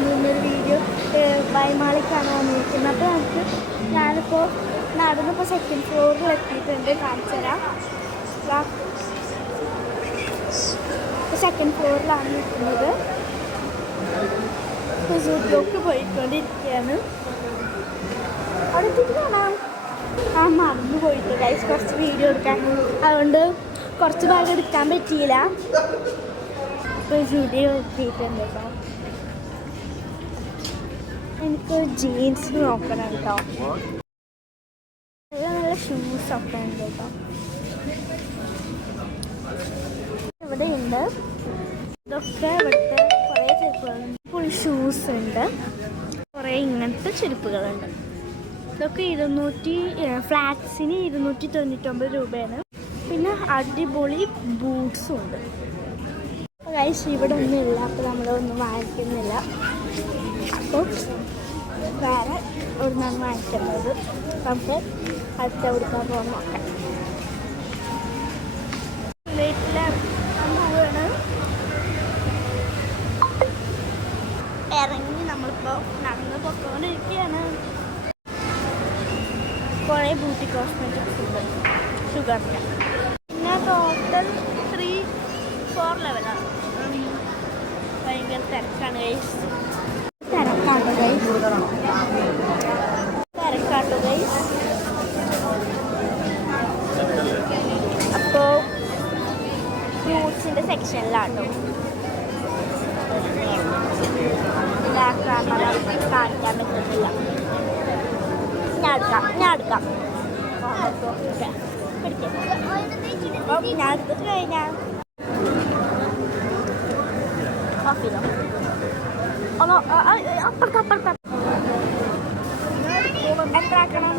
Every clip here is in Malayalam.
നമ്മളിന്നൊരു വീഡിയോ വൈമാളിക്കാണ് വന്നിരിക്കുന്നത്. അപ്പോൾ ഞാനിപ്പോൾ നടന്നിപ്പോൾ സെക്കൻഡ് ഫ്ലോറിൽ എത്തിയിട്ടുണ്ട്. കാണിച്ചു തരാം. സെക്കൻഡ് ഫ്ലോറിലാണ് നിൽക്കുന്നത്. സൂട്ടിലോക്ക് പോയിക്കൊണ്ടിരിക്കുകയാണ്. അവിടെ എത്തിയിട്ട് കാണാം. മറന്നു പോയിട്ട് ഗൈസ് കുറച്ച് വീഡിയോ എടുക്കാൻ, അതുകൊണ്ട് കുറച്ച് ഭാഗം എടുക്കാൻ പറ്റിയില്ല. ഇപ്പോൾ വീഡിയോ എത്തിയിട്ടുണ്ട് കേട്ടോ. എനിക്ക് ജീൻസ് നോക്കണം കേട്ടോ. നല്ല നല്ല ഷൂസൊക്കെ ഉണ്ട് കേട്ടോ. ഇവിടെ ഉണ്ട്. ഇതൊക്കെ ഇവിടുത്തെ കുറേ ചെരുപ്പുകളുണ്ട്. ഫുൾ ഷൂസ് ഉണ്ട്. കുറേ ഇങ്ങനത്തെ ചെരുപ്പുകളുണ്ട്. ഇതൊക്കെ ഫ്ലാറ്റ്സിന് 299 രൂപയാണ്. പിന്നെ അടിപൊളി ബൂട്ട്സും ഉണ്ട്. ഗൈസ് ഇവിടെ ഒന്നും ഇല്ല, അപ്പോൾ നമ്മളൊന്നും വാങ്ങിക്കുന്നില്ല. അപ്പോൾ വേറെ ഇവിടെ നിന്നാണ് വാങ്ങിക്കുന്നത്. നമുക്ക് അടുത്ത കൊടുക്കാൻ പോകാൻ നോക്കാം. വീട്ടിലാണ് ഇറങ്ങി നമ്മളിപ്പോൾ നടന്ന് പൊക്കോണ്ടിരിക്കുകയാണ്. കുറേ ബ്യൂട്ടി കോസ്മെറ്റിക്സ് ഉണ്ട്. ഷുഗറിൻ്റെ പിന്നെ ടോട്ടൽ 3-4 ലെവലാണ്. ഭയങ്കര തിരക്കാണ് ഗൈസ്. തിരക്കാട്ടോ ഗൈസ്. അപ്പോൾ ഫ്രൂട്ട്സിൻ്റെ സെക്ഷനിലാട്ടോ. ക്യാമറ കാണിക്കാൻ പറ്റുന്നില്ല. ഞാൻ എടുക്കാം. ഞാൻ എടുത്തിട്ട് കഴിഞ്ഞാൽ അപ്പുറത്ത് എത്ര ആക്കണം?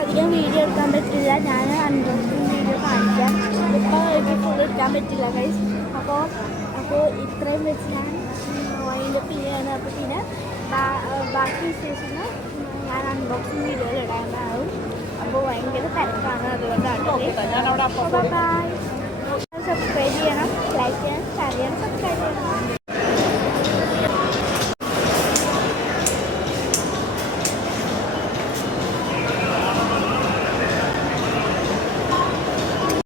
അധികം വീഡിയോ എടുക്കാൻ പറ്റില്ല. ഞാൻ അൺബോക്സിങ് വീഡിയോ കാണിക്കാം. ഇപ്പോൾ ഫുൾ എടുക്കാൻ പറ്റില്ല ഗൈസ്. അപ്പോൾ ഇത്രയും വെച്ച് ഞാൻ വൈൻഡപ്പ് ചെയ്യാണ്. അപ്പോൾ പിന്നെ ബാക്കി വിശേഷങ്ങൾ ഞാൻ അൺബോക്സിങ് വീഡിയോയിൽ ഇടാനാവും. അപ്പോൾ ഭയങ്കര തിരക്കാണ്, അതുകൊണ്ടാണ്. ബൈ.